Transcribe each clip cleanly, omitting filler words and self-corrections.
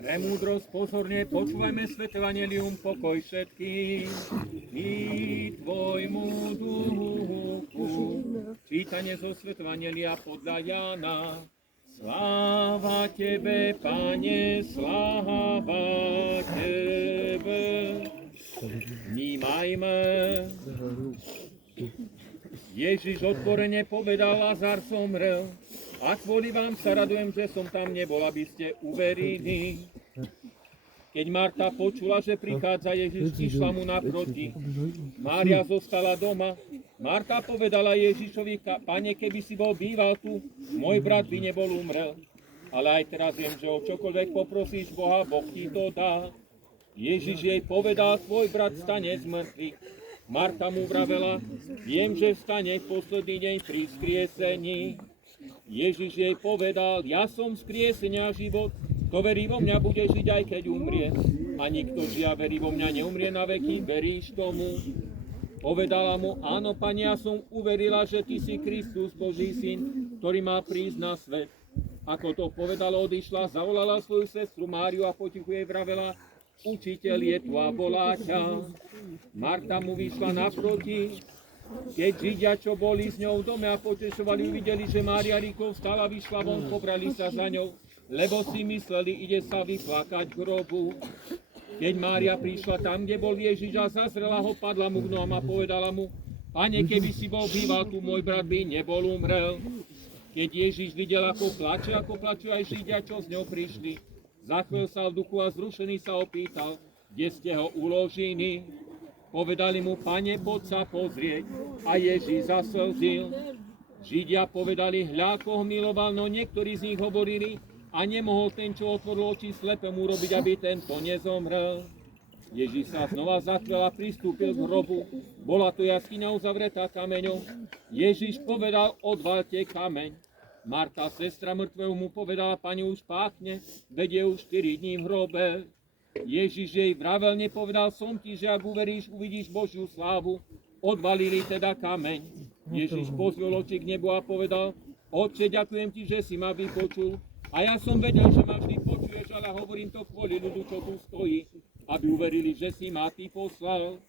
Premúdrosť, pozorne počúvajme sväté evanjelium, pokoj všetkým i tvojmu duchu. Čítanie zo svätého evanjelia podľa Jána. Sláva tebe, Pane, sláva tebe. Vnímajme. Ježiš otvorene povedal, Lazar zomrel. A kvôli vám sa radujem, že som tam nebol, aby ste uverili. Keď Marta počula, že prichádza Ježiš, išla mu naproti. Mária zostala doma. Marta povedala Ježišovi, Pane, keby si bol býval tu, môj brat by nebol umrel. Ale aj teraz viem, že o čokoľvek poprosíš Boha, Boh ti to dá. Ježiš jej povedal, tvoj brat stane z mŕtvych. Marta mu vravela, viem, že vstane v posledný deň pri vzkriesení. Ježiš jej povedal, ja som vzkriesenia a život, kto verí vo mňa, bude žiť aj keď umrie. A nikto žia verí vo mňa, neumrie na veky, veríš tomu? Povedala mu, áno, Pane, ja som uverila, že ty si Kristus, Boží syn, ktorý má prísť na svet. Ako to povedala, odišla, zavolala svoju sestru Máriu a potichu jej vravela, učiteľ je tu a volá ťa. Marta mu vyšla naproti. Keď Židia, čo boli s ňou v dome a potešovali, uvideli, že Mária rýchlo vstala, vyšla von, pobrali sa za ňou, lebo si mysleli, ide sa vyplakať k hrobu. Keď Mária prišla tam, kde bol Ježiš a zazrela ho, padla mu k nohám a povedala mu, Pane, keby si bol býval tu, môj brat by nebol umrel. Keď Ježiš videl, ako plačú aj Židia, čo s ňou prišli, zachvel sa v duchu a zrušený sa opýtal, kde ste ho uložili. Povedali mu, Pane, poď sa pozrieť. A Ježiš zaslzil. Židia povedali, hľa, koho miloval, no niektorí z nich hovorili, a nemohol ten, čo otvoril oči slepému, robiť, aby tento nezomrel. Ježiš sa znova zatvel a pristúpil k hrobu. Bola to jaskyňa uzavretá kameňom. Ježiš povedal, odvalte kameň. Marta, sestra mŕtvého, mu povedala, Pane, už páchne, veď je už 4 dní v hrobe. Ježiš jej vravel, nepovedal som ti, že ak uveríš, uvidíš Božiu slávu. Odvalili teda kameň. Ježiš pozvol oči k nebu a povedal, Otče, ďakujem ti, že si ma vypočul. A ja som vedel, že ma vždy počuješ, ale hovorím to kvôli ľudu, čo tu stojí, aby uverili, že si ma ty poslal.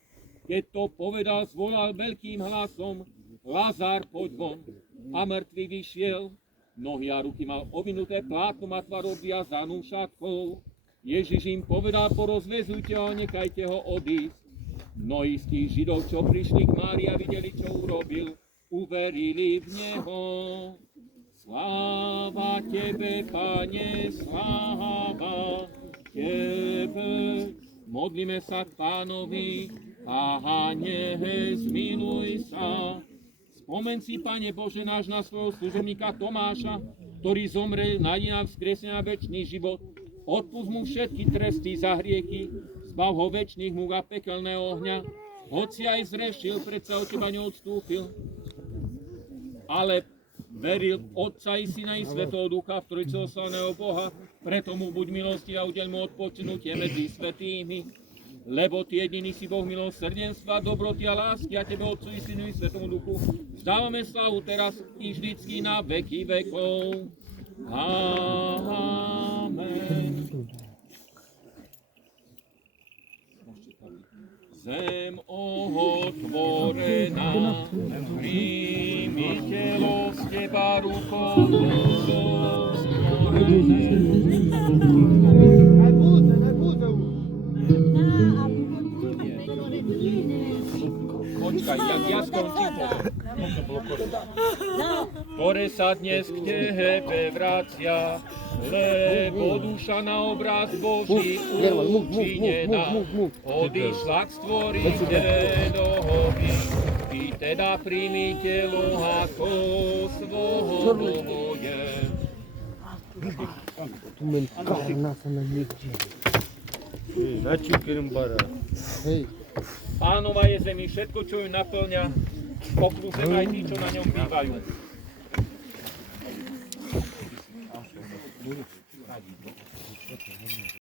Keď to povedal, zvolal veľkým hlasom, Lazár, poď von. A mŕtvy vyšiel. Nohy a ruky mal ovinuté plátnom a tvár obviazanú šatkou. Ježiš im povedal, porozvezujte ho, nechajte ho odísť. Mnohí z tých Židov, čo prišli k Márii a videli, čo urobil, uverili v neho. Sláva tebe, Pane, sláva tebe. Modlíme sa k Pánovi, Pane, zmiluj sa. Spomen si, Pane Bože náš, na svojho služobníka Tomáša, ktorý zomrel na deň vzkriesenia večný život. Odpusť mu všetky tresty za hriechy, zbav ho večných múk a pekelného ohňa. Hoci aj zrešil, predsa od teba neodstúpil. Ale veril Otca i Syna i Svätého Ducha, v Trojiceho slavného Boha, preto mu buď milostivý a udeľ mu odpočinutie medzi svätými. Lebo ty jediný si Boh milosrdenstva, dobroty a lásky, a tebe Otcu i Synu i Svätému Duchu vzdávame slavu teraz i vždycky na veky vekov. Amen. Zem otvorená, príjmi telo z teba rukou Počkaj, ja skončím to. Ktoré sa dnes k tebe vracia, lebo duša na obraz Boží učinená, odišla k stvoriteľovi. Vy teda príjmite ho ako svoje. Tu men karna sa na niekde. Na čukerem bara. Hej. Pánova je zemi všetko, čo ju naplňa, pokrúžem aj tí, čo na ňom bývajú.